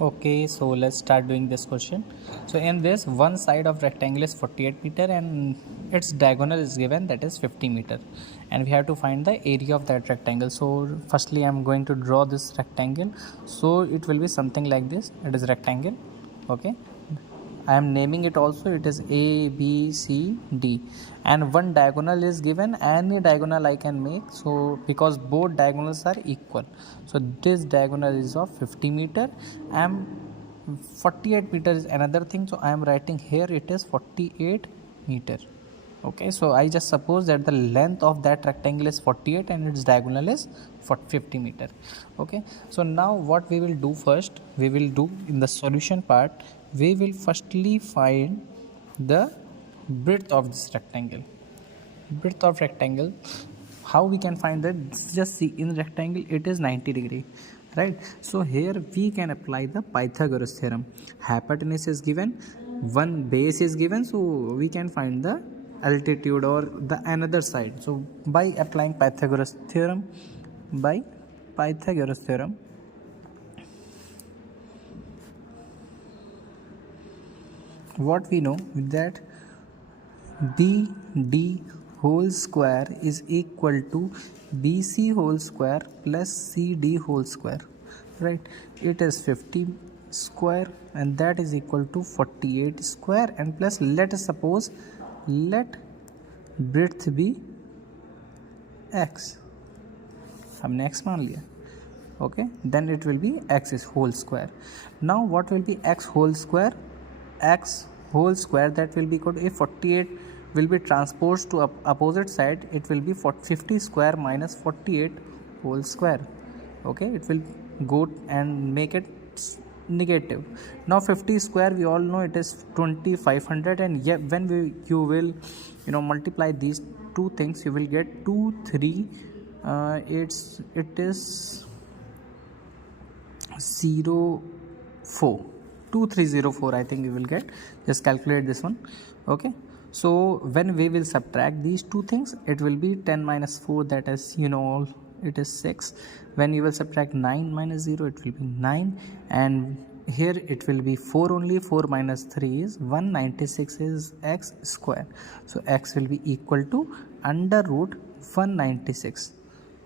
Okay, so let's start doing this question. So in this, one side of rectangle is 48 meter and its diagonal is given, that is 50 meter, and we have to find the area of that rectangle. So firstly I'm going to draw this rectangle. So it will be something like this. It is rectangle. Okay, I am naming it also. It is A, B, C, D, and one diagonal is given. Any diagonal I can make. So because both diagonals are equal, so this diagonal is of 50 meter. I am 48 meter is another thing. So I am writing here it is 48 meter. Okay, so I just suppose that the length of that rectangle is 48 and its diagonal is 50 meter. Okay, so now what we will do first, we will do in the solution part, we will firstly find the breadth of this rectangle. Breadth of rectangle, how we can find that? Just see, in rectangle it is 90 degree, right? So here we can apply the Pythagoras theorem. Hypotenuse is given, one base is given, so we can find the altitude or the another side. So by applying Pythagoras theorem, by Pythagoras theorem, what we know that BD whole square is equal to BC whole square plus CD whole square, right? It is 50 square and that is equal to 48 square, and plus let us suppose, let breadth be x, हमने x मान लिया. Okay, then it will be x is whole square. Now what will be x whole square? X whole square, that will be equal to, if 48 will be transposed to opposite side, it will be 50 square minus 48 whole square. Okay, it will go and make it negative. Now 50 square, we all know it is 2500, and yeah, when you will multiply these two things, you will get 2 3 it is 04 2304, I think you will get. Just calculate this one. Okay, so when we will subtract these two things, it will be 10 minus 4, that is it is 6. When you will subtract 9 minus 0, it will be 9, and here it will be 4 only. 4 minus 3 is 196 is x square. So x will be equal to under root 196.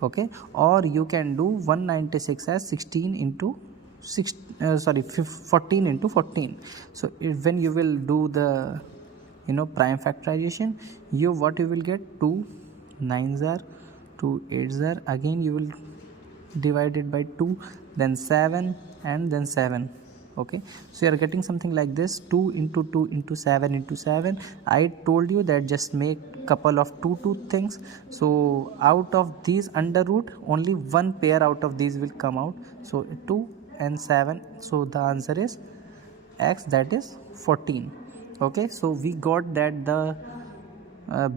Okay, or you can do 196 as 16 into 14 into 14. So when you will do the prime factorization, what you will get, 2 9s are 2 8s are, again you will divide it by 2, then 7 and then 7. Okay, so you are getting something like this, 2 into 2 into 7 into 7. I told you that just make couple of 2 things. So out of these under root, only one pair out of these will come out, so 2 and 7. So the answer is x, that is 14. Okay, so we got that the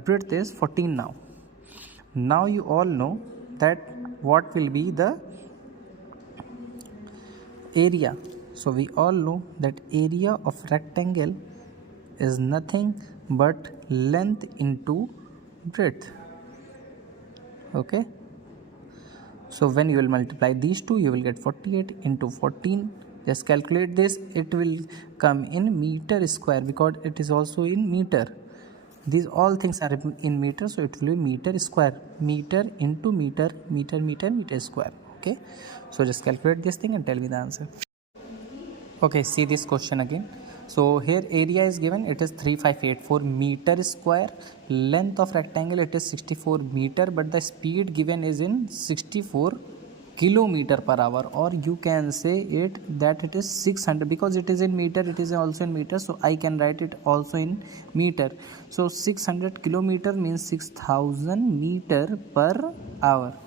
breadth is 14. Now you all know that what will be the area. So we all know that area of rectangle is nothing but length into breadth. Okay, so when you will multiply these two, you will get 48 into 14. Just calculate this, it will come in meter square because it is also in meter. These all things are in meter, so it will be meter square. Meter into meter, meter square. Okay, so just calculate this thing and tell me the answer. Okay, see this question again. So here area is given, it is 3584 meter square. Length of rectangle, it is 64 meter, but the speed given is in 64 kilometer per hour, or you can say it that it is 600, because it is in meter, it is also in meter, so I can write it also in meter. So 600 kilometer means 6000 meter per hour.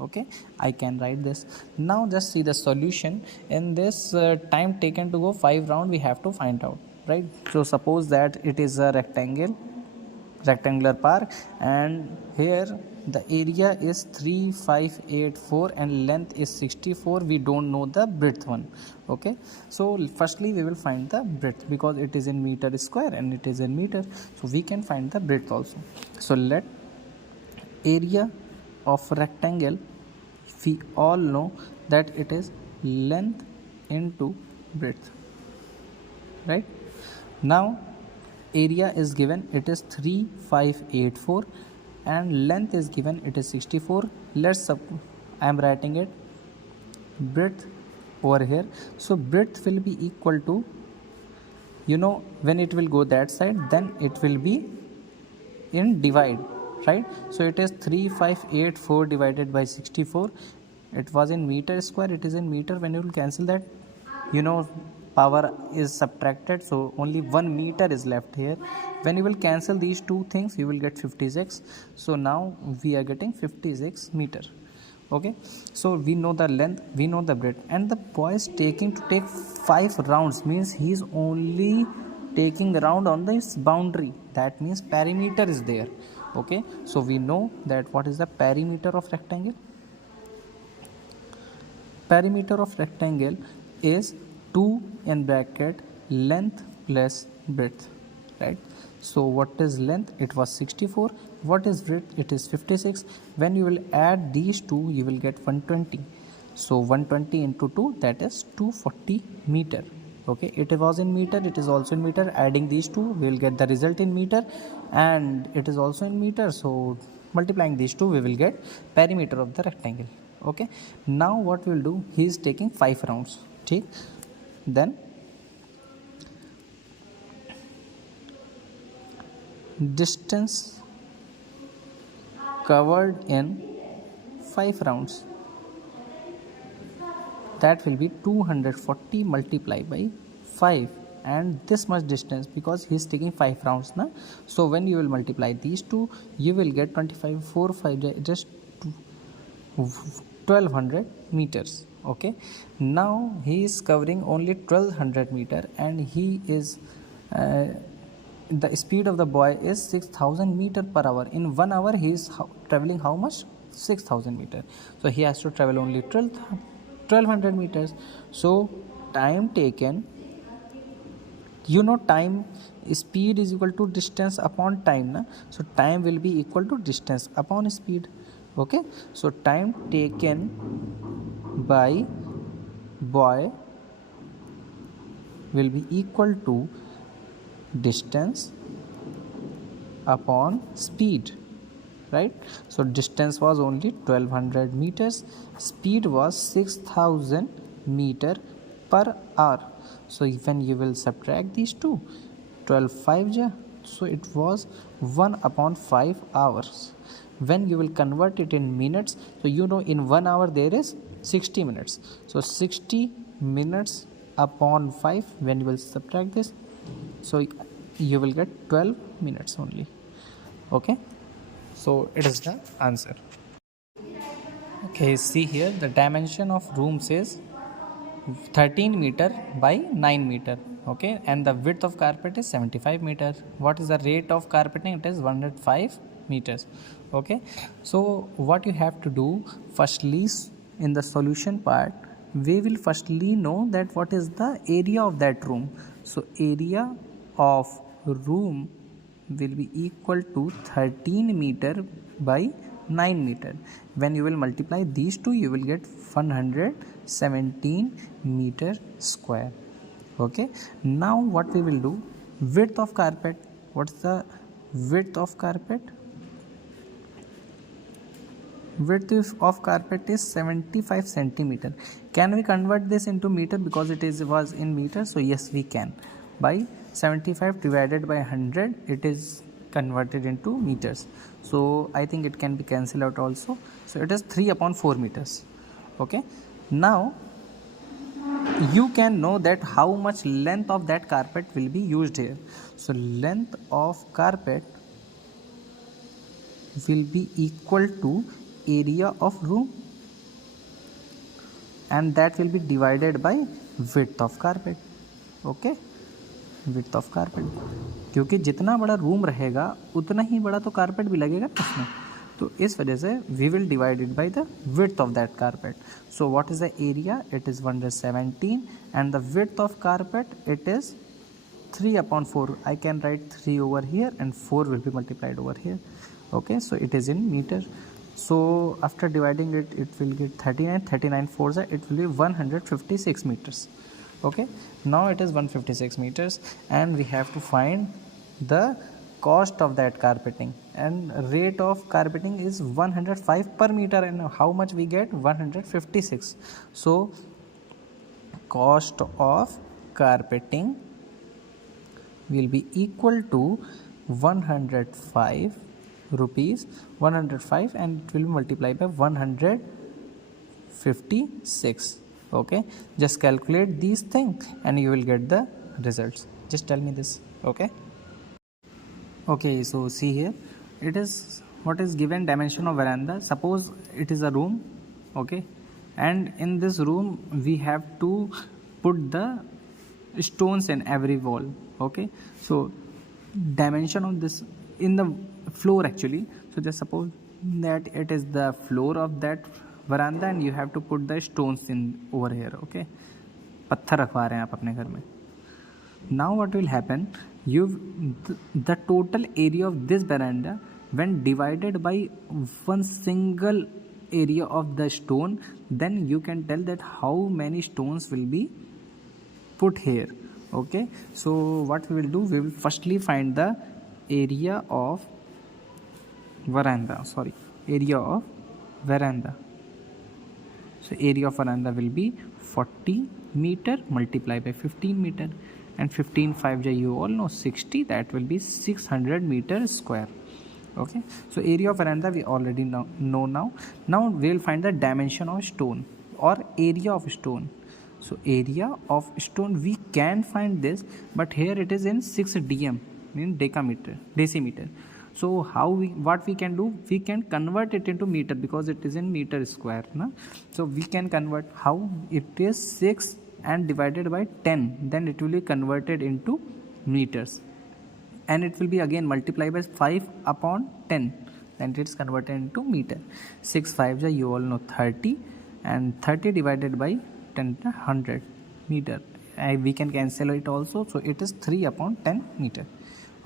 Okay, I can write this. Now just see the solution. In this time taken to go 5 round, we have to find out, right? So suppose that it is a rectangular park, and here the area is 3584 and length is 64. We don't know the breadth one. Okay, so firstly we will find the breadth because it is in meter square and it is in meter, so we can find the breadth also. So let area of rectangle, we all know that it is length into breadth, right? Now area is given, it is 3584, and length is given, it is 64. I am writing it breadth over here. So breadth will be equal to, when it will go that side, then it will be in divide, right? So it is 3584 divided by 64. It was in meter square, it is in meter. When you will cancel that, power is subtracted, so only 1 meter is left here. When you will cancel these two things, you will get 56. So now we are getting 56 meter. Okay, so we know the length, we know the breadth, and the boy is taking to take 5 rounds, means he is only taking round on this boundary. That means perimeter is there. Okay, so we know that what is the perimeter of rectangle. Perimeter of rectangle is 2 in bracket length plus breadth, right? So what is length? It was 64. What is breadth? It is 56. When you will add these two, you will get 120. So 120 into 2, that is 240 meter. Okay, it was in meter, it is also in meter. Adding these two, we will get the result in meter, and it is also in meter. So multiplying these two, we will get perimeter of the rectangle. Okay, now what we'll do, he is taking 5 rounds. Okay, then distance covered in 5 rounds, that will be 240 multiplied by 5, and this much distance, because he is taking 5 rounds now. So when you will multiply these two, you will get 25 4 5 just 1200 meters. Okay, now he is covering only 1200 meter, and he is the speed of the boy is 6000 meter per hour. In 1 hour he is traveling how much? 6000 meter. So he has to travel only 1200 meters. So time taken, time, speed is equal to distance upon time, na? So time will be equal to distance upon speed. Okay, so time taken by boy will be equal to distance upon speed, right? So distance was only 1200 meters, speed was 6000 meter per hour. So when you will subtract these two, 12 5 ja, so it was 1 upon 5 hours. When you will convert it in minutes, so in 1 hour there is 60 minutes. So 60 minutes upon 5, when you will subtract this, so you will get 12 minutes only. Okay, so it is the answer. Okay, see here, the dimension of rooms is 13 meter by 9 meter. Okay, and the width of carpet is 75 meter. What is the rate of carpeting? It is 105 meters. Okay, so what you have to do, firstly, in the solution part, we will firstly know that what is the area of that room. So area of room will be equal to 13 meter by 9 meter. When you will multiply these two, you will get 117 meter square. Okay, now what we will do, width of carpet. What's the width of carpet? Width of carpet is 75 centimeter. Can we convert this into meter, because it was in meter? So yes, we can. By 75 divided by 100, it is converted into meters. So I think it can be cancelled out also. So it is 3 upon 4 meters. Okay, now you can know that how much length of that carpet will be used here. So length of carpet will be equal to area of room, and that will be divided by width of carpet. Okay, width of carpet, क्योंकि जितना बड़ा room रहेगा उतना ही बड़ा तो carpet भी लगेगा उसमें, तो इस वजह से we will divide it by the width of that carpet. So what is the area? It is 117, and the width of carpet, it is 3 upon 4. I can write 3 over here, and 4 will be multiplied over here. Okay, so it is in meter. So after dividing it, it will get 39 4, it will be 156 meters. Okay, now it is 156 meters, and we have to find the cost of that carpeting, and rate of carpeting is 105 per meter, and how much we get? 156. So cost of carpeting will be equal to 105 rupees, 105, and it will be multiplied by 156. Okay, just calculate these things and you will get the results. Just tell me this. Okay, so see here, it is what is given dimension of veranda. Suppose it is a room. Okay, and in this room we have to put the stones in every wall. Okay, so dimension of this in the floor actually. So just suppose that it is the floor of that veranda and you have to put the stones in over here. Okay, पत्थर रखवा रहे हैं आप अपने घर में. Now what will happen? The total area of this veranda, when divided by one single area of the stone, then you can tell that how many stones will be put here. Okay, so what we will do, we will firstly find the area of veranda. So area of veranda will be 40 meter multiplied by 15 meter, and 15 5 you all know 60, that will be 600 meter square. Okay, so area of veranda we already know now. Now we will find the dimension of stone or area of stone. So area of stone we can find this, but here it is in 6 dm, in decimeter. So what we can do, we can convert it into meter because it is in meter square, na? So we can convert how it is 6 and divided by 10, then it will be converted into meters, and it will be again multiplied by 5 upon 10, then it is converted into meter. 6 5 you all know 30, and 30 divided by 10 100 meter. We can cancel it also, so it is 3 upon 10 meter.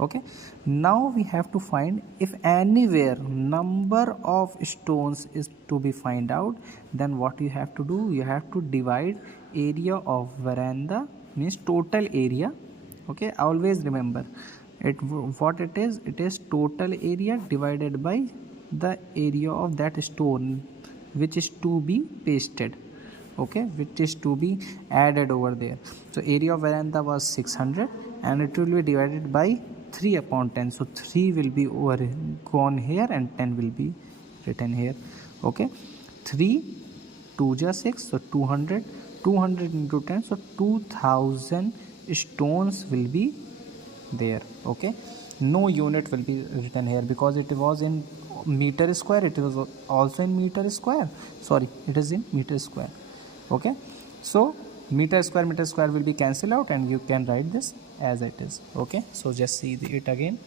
Okay, now we have to find if anywhere number of stones is to be find out, then what you have to do, you have to divide area of veranda means total area. Okay, always remember it, what it is total area divided by the area of that stone which is to be pasted. Okay, which is to be added over there. So area of veranda was 600 and it will be divided by 3 upon 10. So 3 will be over gone here and 10 will be written here. Okay, 3 2 ja 6, so 200 into 10, so 2000 stones will be there. Okay, no unit will be written here because it was in meter square, it was also in meter square, sorry, it is in meter square. Okay, so meter square will be cancelled out and you can write this as it is. Okay, so just see it again.